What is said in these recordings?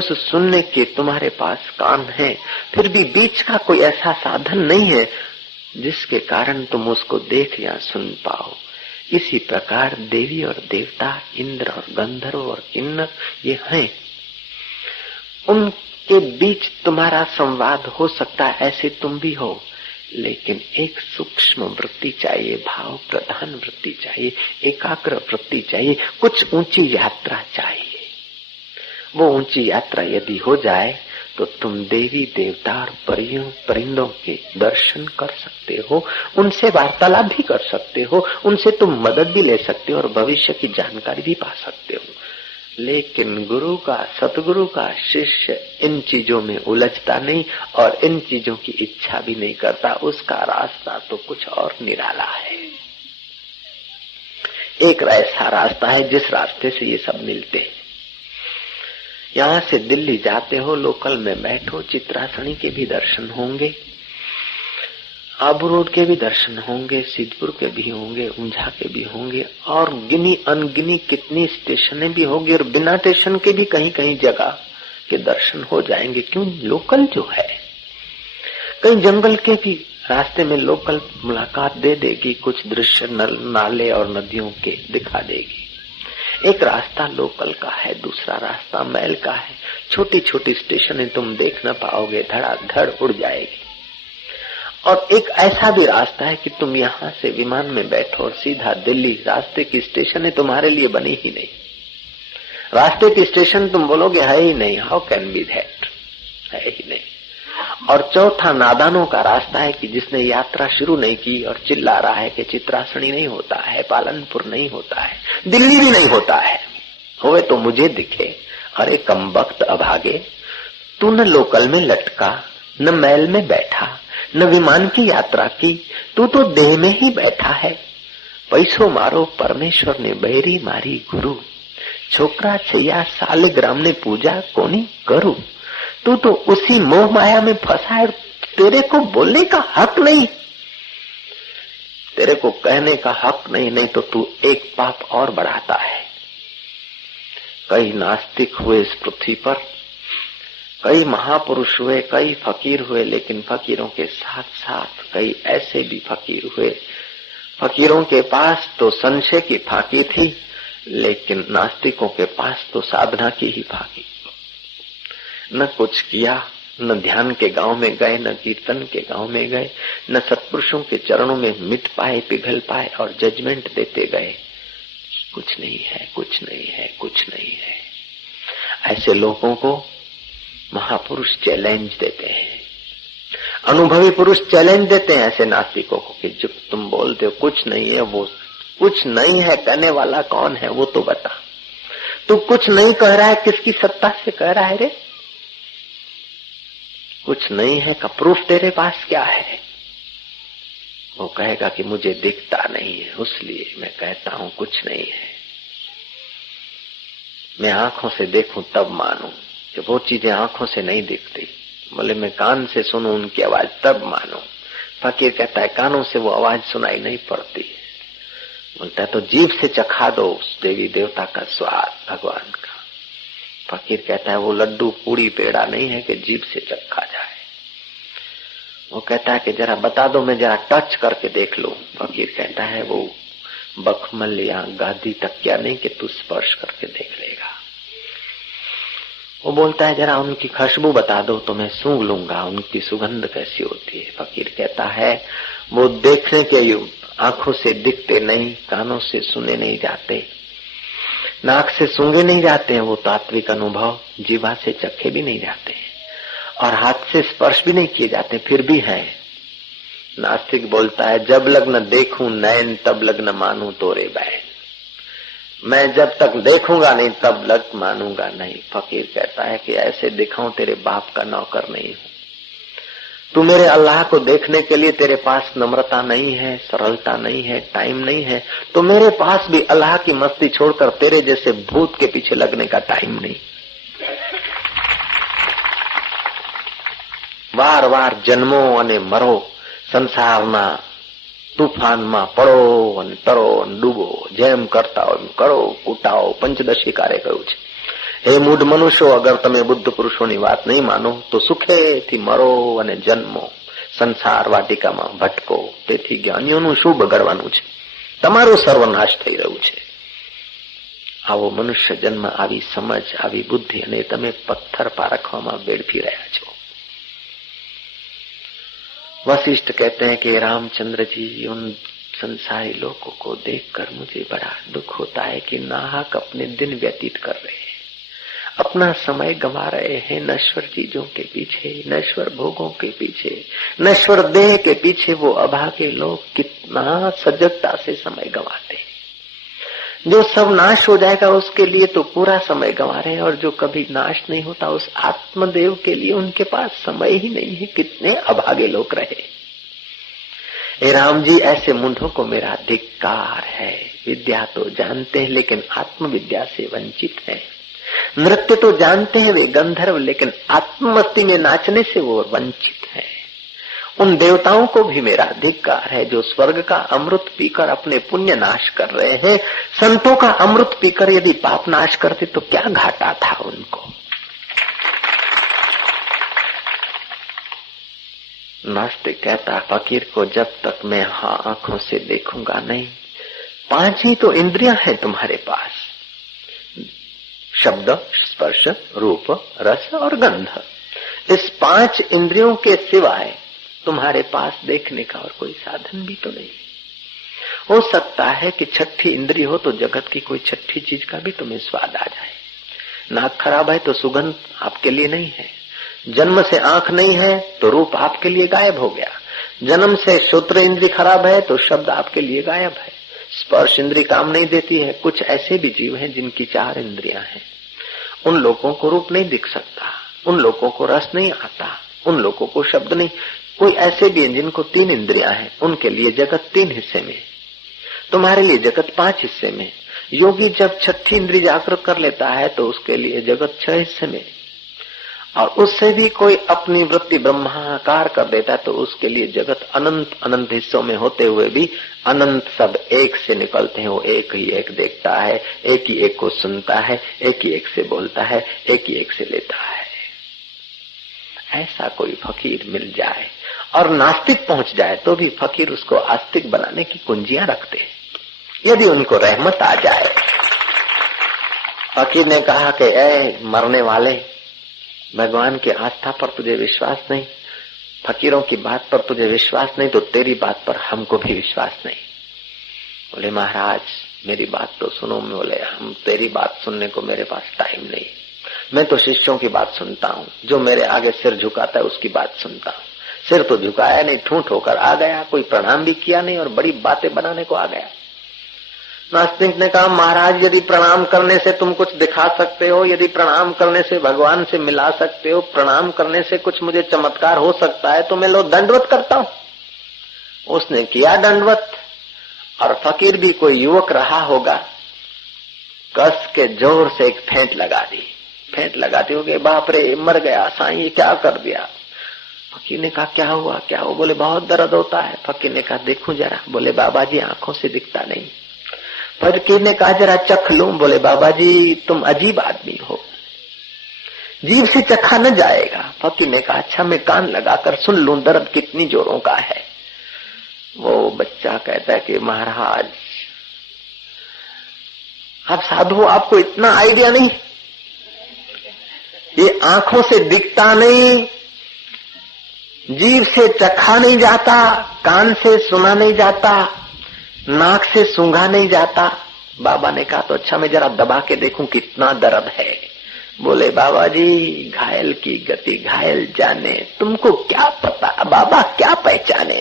उस सुनने के तुम्हारे पास कान है, फिर भी बीच का कोई ऐसा साधन नहीं है जिसके कारण तुम उसको देख या सुन पाओ। इसी प्रकार देवी और देवता, इंद्र और गंधर्व और किन्नर ये हैं, उनके बीच तुम्हारा संवाद हो सकता है, ऐसे तुम भी हो, लेकिन एक सूक्ष्म वृत्ति चाहिए, भाव प्रधान वृत्ति चाहिए, एकाग्र वृत्ति चाहिए, कुछ ऊंची यात्रा चाहिए। वो ऊंची यात्रा यदि हो जाए तो तुम देवी देवता और परिंदों के दर्शन कर सकते हो, उनसे वार्तालाप भी कर सकते हो, उनसे तुम मदद भी ले सकते हो और भविष्य की जानकारी भी पा सकते हो। लेकिन गुरु का, सतगुरु का शिष्य इन चीजों में उलझता नहीं और इन चीजों की इच्छा भी नहीं करता। उसका रास्ता तो कुछ और निराला है। एक ऐसा रास्ता है जिस रास्ते से ये सब मिलते हैं। यहाँ से दिल्ली जाते हो, लोकल में बैठो, चित्रासनी के भी दर्शन होंगे, आबू रोड के भी दर्शन होंगे, सिद्धपुर के भी होंगे, ऊंझा के भी होंगे, और गिनी अनगिनी कितनी स्टेशनें भी होंगी, और बिना स्टेशन के भी कहीं कहीं जगह के दर्शन हो जाएंगे। क्यों? लोकल जो है, कहीं जंगल के भी रास्ते में लोकल मुलाकात दे देगी, कुछ दृश्य नाले और नदियों के दिखा देगी। एक रास्ता लोकल का है, दूसरा रास्ता मैल का है। छोटी छोटी स्टेशनें तुम देख न पाओगे, धड़ाधड़ उड़ जाएगी। और एक ऐसा भी रास्ता है कि तुम यहाँ से विमान में बैठो और सीधा दिल्ली, रास्ते की स्टेशनें तुम्हारे लिए बनी ही नहीं। रास्ते की स्टेशन तुम बोलोगे है ही नहीं, हाउ कैन बी दैट, है ही नहीं। और चौथा नादानों का रास्ता है कि जिसने यात्रा शुरू नहीं की और चिल्ला रहा है कि चित्रासनी नहीं होता है, पालनपुर नहीं होता है, दिल्ली भी नहीं होता है, होवे तो मुझे दिखे। अरे कमबख्त अभागे, तू न लोकल में लटका, न मैल में बैठा, न विमान की यात्रा की, तू तो देह में ही बैठा है। पैसो मारो परमेश्वर ने बहेरी मारी गुरु, छोकरा छैया सालग्राम ने पूजा कोनी करू। तू तो उसी मोह माया में फंसा है, तेरे को बोलने का हक नहीं, तेरे को कहने का हक नहीं, नहीं तो तू एक पाप और बढ़ाता है। कई नास्तिक हुए इस पृथ्वी पर, कई महापुरुष हुए, कई फकीर हुए, लेकिन फकीरों के साथ साथ कई ऐसे भी फकीर हुए, फकीरों के पास तो संशय की फाकी थी, लेकिन नास्तिकों के पास तो साधना की ही फाकी। न कुछ किया, न ध्यान के गांव में गए, न कीर्तन के गांव में गए, न सत्पुरुषों के चरणों में मिट पाए, पिघल पाए, और जजमेंट देते गए कुछ नहीं है, कुछ नहीं है, कुछ नहीं है। ऐसे लोगों को महापुरुष चैलेंज देते हैं, अनुभवी पुरुष चैलेंज देते हैं ऐसे नास्तिकों को कि जब तुम बोलते हो कुछ नहीं है, वो कुछ नहीं है कहने वाला कौन है वो तो बता। तू कुछ नहीं कह रहा है, किसकी सत्ता से कह रहा है रे? कुछ नहीं है का प्रूफ तेरे पास क्या है? वो कहेगा कि मुझे दिखता नहीं है, इसलिए मैं कहता हूं कुछ नहीं है। मैं आंखों से देखूं तब मानूं, कि वो चीजें आंखों से नहीं दिखती। बोले मैं कान से सुनूं उनकी आवाज तब मानूं। फकीर कहता है कानों से वो आवाज सुनाई नहीं पड़ती। बोलता है तो जीभ से चखा दो उस देवी देवता का स्वाद भगवान का। फकीर कहता है वो लड्डू पूड़ी पेड़ा नहीं है कि जीभ से चखा जाए। वो कहता है कि जरा बता दो, मैं जरा टच करके देख लूं। फकीर कहता है वो बखमल या गादी तकिया नहीं कि तू स्पर्श करके देख लेगा। वो बोलता है जरा उनकी खुशबू बता दो तो मैं सूंघ लूंगा, उनकी सुगंध कैसी होती है। फकीर कहता है वो देखने के आंखों से दिखते नहीं, कानों से सुने नहीं जाते, नाक से सूंघे नहीं जाते हैं, वो तात्विक अनुभव जीवा से चखे भी नहीं जाते हैं, और हाथ से स्पर्श भी नहीं किए जाते, फिर भी है। नास्तिक बोलता है जब लग्न देखूं नैन तब लग्न मानूं तोरे बैन, मैं जब तक देखूंगा नहीं तब लग मानूंगा नहीं। फकीर कहता है कि ऐसे दिखाऊं तेरे बाप का नौकर नहीं हूं, तू मेरे अल्लाह को देखने के लिए तेरे पास नम्रता नहीं है, सरलता नहीं है, टाइम नहीं है, तो मेरे पास भी अल्लाह की मस्ती छोड़कर तेरे जैसे भूत के पीछे लगने का टाइम नहीं। વાર વાર જન્મો અને મરો, સંસારના તૂફાનમાં પડો અને તરો અને ડૂબો, જેમ કરતા હોય કરો કૂટાઓ, પંચદશી કાર્ય કહ્યું છે। હે મૂઢ મનુષ્યો, અગર તમે બુદ્ધ પુરુષોની વાત નહીં માનો તો સુખેથી મરો અને જન્મો, સંસાર વાટિકામાં ભટકો. તેથી જ્ઞાનીઓનું શું બગડવાનું છે? તમારો સર્વનાશ થઈ રહ્યું છે. આવો મનુષ્ય જન્મ, આવી સમજ, આવી બુદ્ધિ, અને તમે પથ્થર પારખવામાં વેડફી રહ્યા છો. वशिष्ठ कहते हैं कि रामचंद्र जी, उन संसारी लोगों को देखकर मुझे बड़ा दुख होता है कि नाहक अपने दिन व्यतीत कर रहे हैं, अपना समय गंवा रहे हैं नश्वर चीजों के पीछे, नश्वर भोगों के पीछे, नश्वर देह के पीछे. वो अभागे लोग कितना सजगता से समय गंवाते हैं. जो सब नाश हो जाएगा उसके लिए तो पूरा समय गंवा रहे हैं, और जो कभी नाश नहीं होता उस आत्मदेव के लिए उनके पास समय ही नहीं है. कितने अभागे लोग रहे. हे राम जी, ऐसे मूढ़ों को मेरा धिक्कार है. विद्या तो जानते हैं लेकिन आत्मविद्या से वंचित है. नृत्य तो जानते हैं वे गंधर्व, लेकिन आत्ममस्ती में नाचने से वो वंचित है. उन देवताओं को भी मेरा धिक्कार है जो स्वर्ग का अमृत पीकर अपने पुण्य नाश कर रहे हैं. संतों का अमृत पीकर यदि पाप नाश करते तो क्या घाटा था उनको. नास्तिक कहता फकीर को, जब तक मैं आंखों से देखूंगा नहीं. 5 ही तो इंद्रियां हैं तुम्हारे पास, शब्द, स्पर्श, रूप, रस और गंध. इस 5 इंद्रियों के सिवाय तुम्हारे पास देखने का और कोई साधन भी तो नहीं. हो सकता है कि छठी इंद्रिय हो तो जगत की कोई छठी चीज का भी तुम्हें स्वाद आ जाए. नाक खराब है तो सुगंध आपके लिए नहीं है. जन्म से आंख नहीं है तो रूप आपके लिए गायब हो गया. जन्म से श्रोत्र इंद्रिय खराब है तो शब्द आपके लिए गायब है. स्पर्श इंद्रिय काम नहीं देती है. कुछ ऐसे भी जीव हैं जिनकी 4 इंद्रियां हैं. उन लोगों को रूप नहीं दिख सकता, उन लोगों को रस नहीं आता, उन लोगों को शब्द नहीं. कोई ऐसे भी हैं जिनको 3 इंद्रियां हैं, उनके लिए जगत 3 हिस्से में, तुम्हारे लिए जगत 5 हिस्से में. योगी जब छठी इंद्रिय जागृत कर लेता है तो उसके लिए जगत 6 हिस्से में, और उससे भी कोई अपनी वृत्ति ब्रह्माकार कर देता है तो उसके लिए जगत अनंत अनंत हिस्सों में होते हुए भी अनंत सब एक से निकलते हैं. वो एक ही एक देखता है, एक ही एक को सुनता है, एक ही एक से बोलता है, एक ही एक से लेता है. ऐसा कोई फकीर मिल जाए और नास्तिक पहुंच जाए तो भी फकीर उसको आस्तिक बनाने की कुंजियां रखते हैं, यदि उनको रहमत आ जाए. फकीर ने कहा कि ऐ मरने वाले, भगवान की आस्था पर तुझे विश्वास नहीं, फकीरों की बात पर तुझे विश्वास नहीं, तो तेरी बात पर हमको भी विश्वास नहीं. बोले महाराज मेरी बात तो सुनो. में बोले हम तेरी बात सुनने को मेरे पास टाइम नहीं. मैं तो शिष्यों की बात सुनता हूँ. जो मेरे आगे सिर झुकाता है उसकी बात सुनता हूँ. सिर तो झुकाया नहीं, ठूंठ होकर आ गया, कोई प्रणाम भी किया नहीं और बड़ी बातें बनाने को आ गया. नास्तिक ने कहा महाराज यदि प्रणाम करने से तुम कुछ दिखा सकते हो, यदि प्रणाम करने से भगवान से मिला सकते हो, प्रणाम करने से कुछ मुझे चमत्कार हो सकता है तो मैं लो दंडवत करता हूँ. उसने किया दंडवत, और फकीर भी कोई युवक रहा होगा, कस के जोर से एक फेंट लगा दी. फेंट लगाते हो गए, बाप रे मर गया साईं, ये क्या कर दिया. फकीर ने कहा क्या हुआ क्या हुआ. बोले बहुत दर्द होता है. फकीर ने कहा देखूं जरा. बोले बाबा जी आंखों से दिखता नहीं. फकीर ने कहा जरा चख लूं. बोले बाबा जी तुम अजीब आदमी हो, जीभ से चखा न जाएगा. फकीर ने कहा अच्छा मैं कान लगाकर सुन लूं दर्द कितनी जोरों का है. वो बच्चा कहता है कि महाराज आप साधु हो, आपको इतना आइडिया नहीं. ये आंखों से दिखता नहीं, जीभ से चखा नहीं जाता, कान से सुना नहीं जाता, नाक से सूंघा नहीं जाता. बाबा ने कहा तो अच्छा मैं जरा दबा के देखूं कितना दर्द है. बोले बाबा जी घायल की गति घायल जाने, तुमको क्या पता, बाबा क्या पहचाने.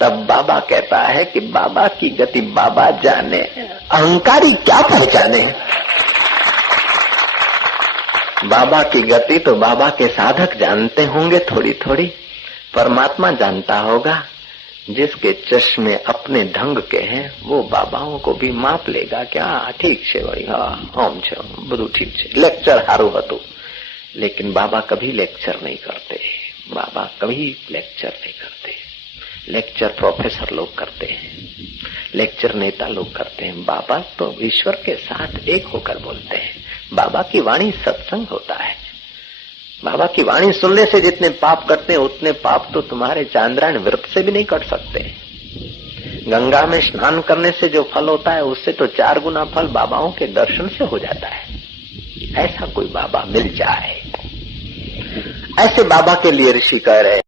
तब बाबा कहता है कि बाबा की गति बाबा जाने, अहंकारी क्या पहचाने. बाबा की गति तो बाबा के साधक जानते होंगे थोड़ी थोड़ी, परमात्मा जानता होगा. जिसके चश्मे अपने ढंग के हैं वो बाबाओं को भी माप लेगा. क्या ठीक है भाई, हाँ हम छे બધું ठीक है, लेक्चर हारू હતું. लेकिन बाबा कभी लेक्चर नहीं करते. बाबा कभी लेक्चर नहीं करते. लेक्चर प्रोफेसर लोग करते हैं, लेक्चर नेता लोग करते हैं। बाबा तो ईश्वर के साथ एक होकर बोलते हैं। बाबा की वाणी सत्संग होता है। बाबा की वाणी सुनने से जितने पाप करते हैं उतने पाप तो तुम्हारे चांद्रायण व्रत से भी नहीं कट सकते। गंगा में स्नान करने से जो फल होता है उससे तो 4 गुना फल बाबाओं के दर्शन से हो जाता है। ऐसा कोई बाबा मिल जाए। ऐसे बाबा के लिए ऋषि कह रहे